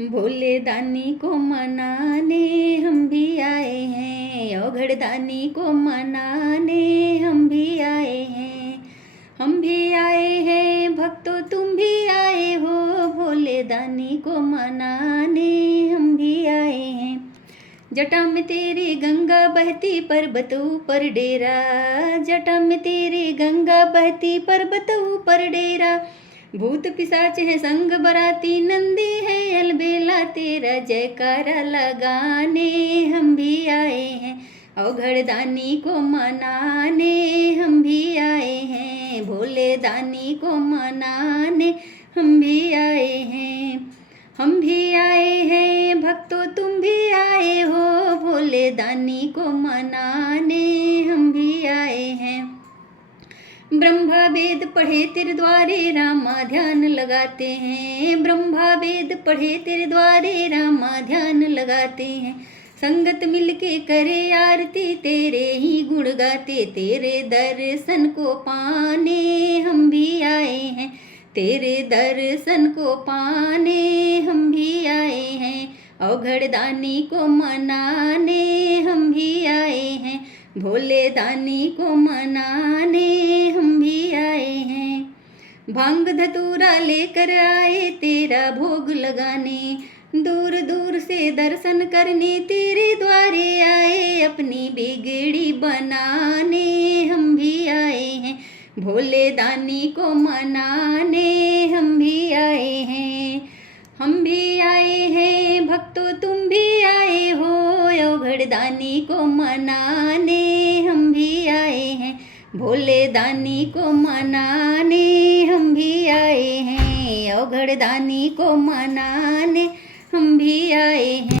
भोले दानी को मनाने हम भी आए हैं, औघड़ दानी को मनाने हम भी आए हैं। हम भी आए हैं भक्तों, तुम भी आए हो, भोले दानी को मनाने हम भी आए हैं। जटा में तेरी गंगा बहती, पर्वत ऊपर डेरा, जटा में तेरी गंगा बहती, पर्वत ऊपर डेरा। भूत पिशाच है संग बराती, नंदी है अलबेला, तेरा जयकारा लगाने हम भी आए हैं। औघड़ दानी को मनाने हम भी आए हैं, भोले दानी को मनाने हम भी आए हैं। हम भी आए हैं भक्तों, तुम भी आए हो, भोले दानी को मनाने हम भी आए हैं। ब्रह्मा वेद पढ़े तेरे द्वारे, रामा ध्यान लगाते हैं। ब्रह्मा वेद पढ़े तेरे द्वारे, रामा ध्यान लगाते हैं। संगत मिलके करे आरती, तेरे ही गुण गाते, तेरे दर्शन को पाने हम भी आए हैं। तेरे दर्शन को पाने हम भी आए हैं। औघड़ दानी को मनाने हम भी आए हैं, भोले दानी को मनाने हम भी आए हैं। भांग धतूरा लेकर आए तेरा भोग लगाने, दूर दूर से दर्शन करने तेरे द्वारे आए, अपनी बिगड़ी बनाने हम भी आए हैं। भोले दानी को मनाने हम भी आए हैं। हम भी आए हैं भक्तों, तुम भी आए हो, औघड़ दानी को मनाने हम भी आए हैं। भोले दानी को मनाने हम भी आए हैं, औघड़ दानी को मनाने हम भी आए हैं।